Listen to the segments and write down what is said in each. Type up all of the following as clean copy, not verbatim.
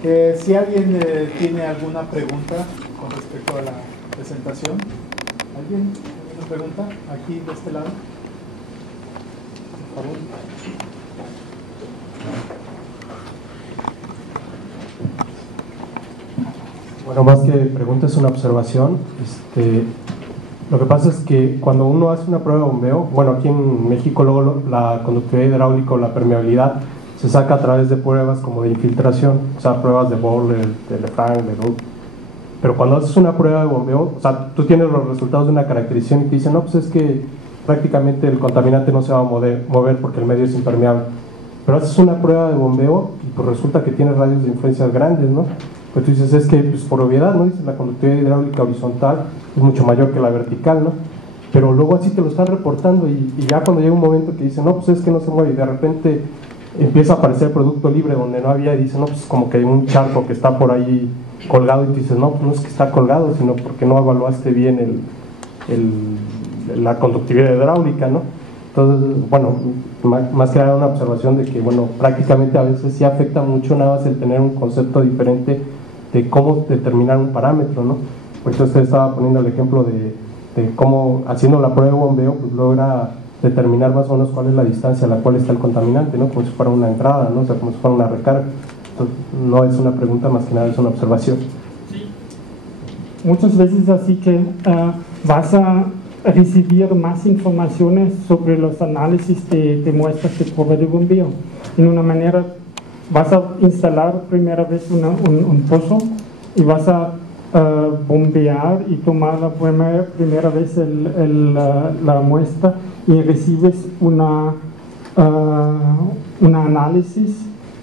Si alguien tiene alguna pregunta con respecto a la presentación, ¿alguien? ¿Alguna pregunta? Aquí de este lado, por favor. Bueno, más que pregunta es una observación. Lo que pasa es que cuando uno hace una prueba de bombeo, bueno, aquí en México luego la conductividad hidráulica o la permeabilidad se saca a través de pruebas como de infiltración, o sea, pruebas de Bohler, de Lefranc, de Ruth. Pero cuando haces una prueba de bombeo, o sea, tú tienes los resultados de una caracterización y te dicen, no, pues es que prácticamente el contaminante no se va a mover porque el medio es impermeable. Pero haces una prueba de bombeo y pues resulta que tiene radios de influencias grandes, ¿no? Pues tú dices, es que pues por obviedad, ¿no? Dices, la conductividad hidráulica horizontal es mucho mayor que la vertical, ¿no? Pero luego así te lo están reportando y ya cuando llega un momento que dicen, no, pues es que no se mueve y de repente empieza a aparecer producto libre donde no había y dicen, no, pues como que hay un charco que está por ahí colgado y tú dices, no, pues no es que está colgado, sino porque no evaluaste bien la conductividad hidráulica, ¿no? Entonces, bueno, más que nada una observación de que, bueno, prácticamente a veces sí afecta mucho nada más el tener un concepto diferente de cómo determinar un parámetro, ¿no? Por eso usted estaba poniendo el ejemplo de cómo haciendo la prueba de bombeo pues logra determinar más o menos cuál es la distancia a la cual está el contaminante, ¿no? Como si fuera una entrada, ¿no? O sea, como si fuera una recarga. Entonces, no es una pregunta, más que nada es una observación. Sí. Muchas veces así que vas a recibir más informaciones sobre los análisis de muestras de prueba de bombeo. En una manera, vas a instalar primera vez un pozo y vas a bombear y tomar la primera vez la muestra y recibes un análisis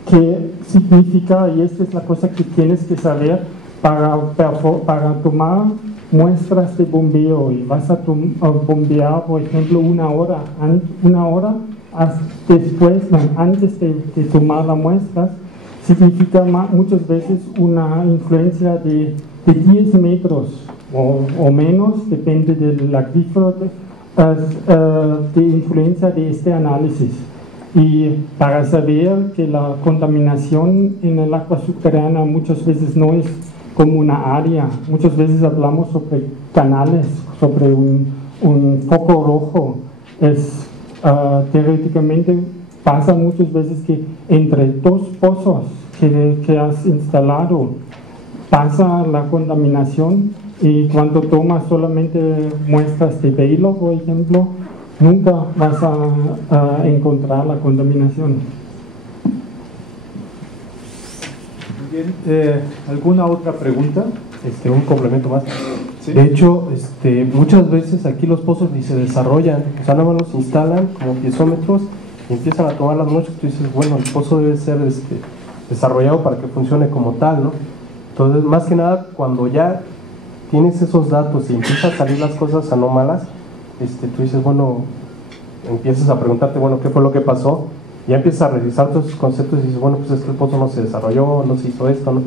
que significa, y esta es la cosa que tienes que saber para tomar muestras de bombeo, y vas a bombear, por ejemplo, una hora antes de tomar la muestra, significa muchas veces una influencia de 10 metros o menos, depende del acuífero, de influencia de este análisis. Y para saber que la contaminación en el agua subterránea muchas veces no es como una área, muchas veces hablamos sobre canales, sobre un foco rojo. Teóricamente pasa muchas veces que entre dos pozos que has instalado pasa la contaminación, y cuando tomas solamente muestras de velo, por ejemplo, nunca vas a encontrar la contaminación. Bien, ¿alguna otra pregunta? Un complemento más. ¿Sí? De hecho, muchas veces aquí los pozos ni se desarrollan, o sea, nada más los instalan como piezómetros y empiezan a tomar las muestras. Tú dices, bueno, el pozo debe ser desarrollado para que funcione como tal, ¿no? Entonces, más que nada, cuando ya tienes esos datos y empiezan a salir las cosas anómalas, tú dices, bueno, empiezas a preguntarte, bueno, ¿qué fue lo que pasó? Y ya empiezas a revisar todos esos conceptos y dices, bueno, pues es que el pozo no se desarrolló, no se hizo esto, ¿no?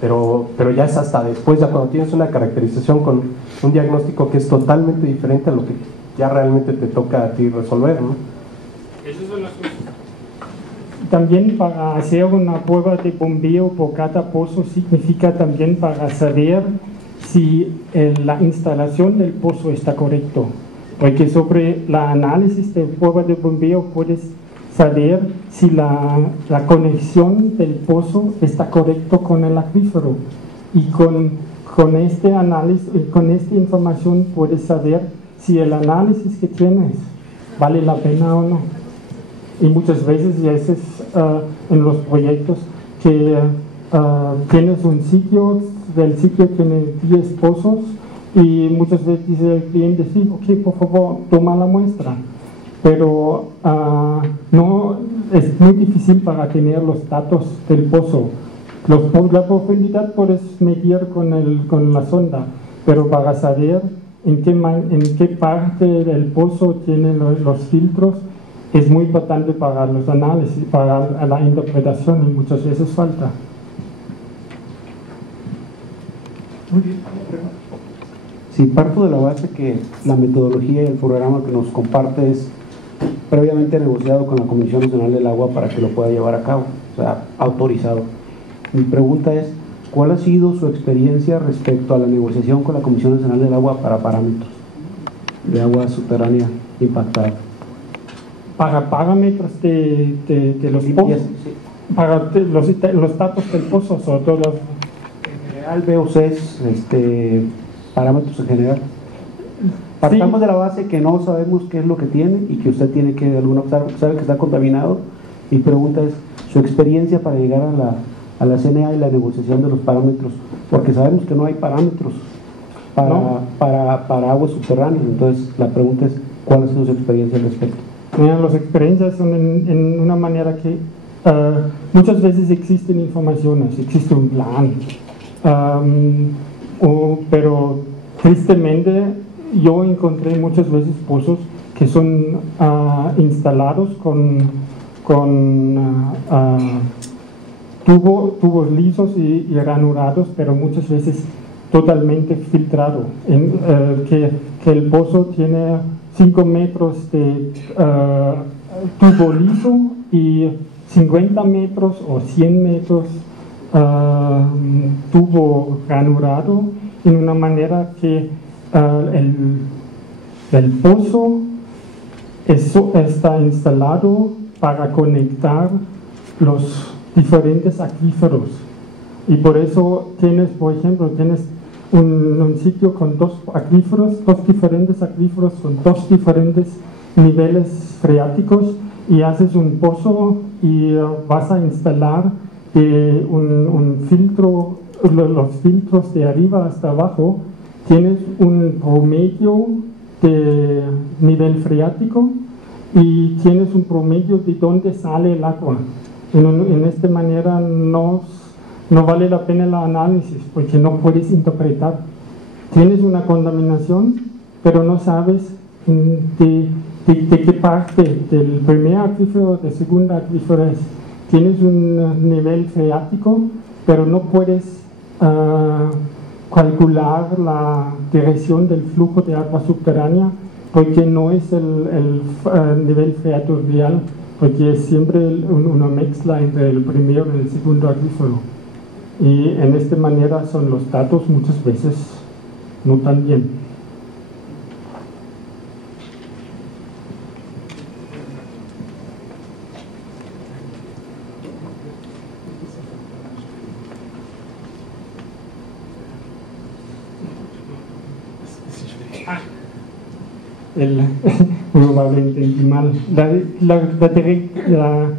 Pero ya es hasta después, ya cuando tienes una caracterización con un diagnóstico que es totalmente diferente a lo que ya realmente te toca a ti resolver, ¿no? Esas son las cosas. También para hacer una prueba de bombeo por cada pozo significa también para saber si la instalación del pozo está correcto, porque sobre el análisis de prueba de bombeo puedes saber si la conexión del pozo está correcto con el acuífero, y con este análisis, con esta información puedes saber si el análisis que tienes vale la pena o no. Y muchas veces, y eso es en los proyectos, que tienes un sitio, del sitio tiene 10 pozos, y muchas veces dice el cliente, sí, ok, por favor, toma la muestra. Pero no, es muy difícil para tener los datos del pozo. La profundidad puedes medir con la sonda, pero para saber en qué parte del pozo tienen los filtros, es muy importante para los análisis, para la interpretación, y muchas veces falta. Muy bien. Sí, parto de la base que la metodología y el programa que nos comparte es previamente negociado con la Comisión Nacional del Agua para que lo pueda llevar a cabo, o sea, autorizado. Mi pregunta es, ¿cuál ha sido su experiencia respecto a la negociación con la Comisión Nacional del Agua para parámetros de agua subterránea impactada? Para parámetros de los pozos, para los datos del pozo, sobre todo los en general, VOCs, parámetros en general. Partamos de la base que no sabemos qué es lo que tiene y que usted tiene que, de alguna manera, sabe que está contaminado. Mi pregunta es su experiencia para llegar a la CNA y la negociación de los parámetros, porque sabemos que no hay parámetros para aguas subterráneas. Entonces, la pregunta es, ¿cuál ha sido su experiencia al respecto? Mira, las experiencias son en una manera que muchas veces existen informaciones, existe un plan, pero tristemente yo encontré muchas veces pozos que son instalados con tubos lisos y ranurados, pero muchas veces totalmente filtrado, que el pozo tiene 5 metros de tubo liso y 50 metros o 100 metros tubo ranurado, en una manera que el pozo está instalado para conectar los diferentes acuíferos, y por eso tienes, por ejemplo, un sitio con dos diferentes acuíferos con 2 diferentes niveles freáticos, y haces un pozo y vas a instalar un filtro, los filtros de arriba hasta abajo. Tienes un promedio de nivel freático y tienes un promedio de dónde sale el agua. En esta manera no vale la pena el análisis, porque no puedes interpretar. Tienes una contaminación, pero no sabes de qué parte del primer acuífero o del segundo acuífero es. Tienes un nivel freático, pero no puedes calcular la dirección del flujo de agua subterránea, porque no es el nivel freático real, porque es siempre una mezcla entre el primero y el segundo acuífero. Y en esta manera son los datos muchas veces no tan bien. Probablemente entendí mal. La experiencia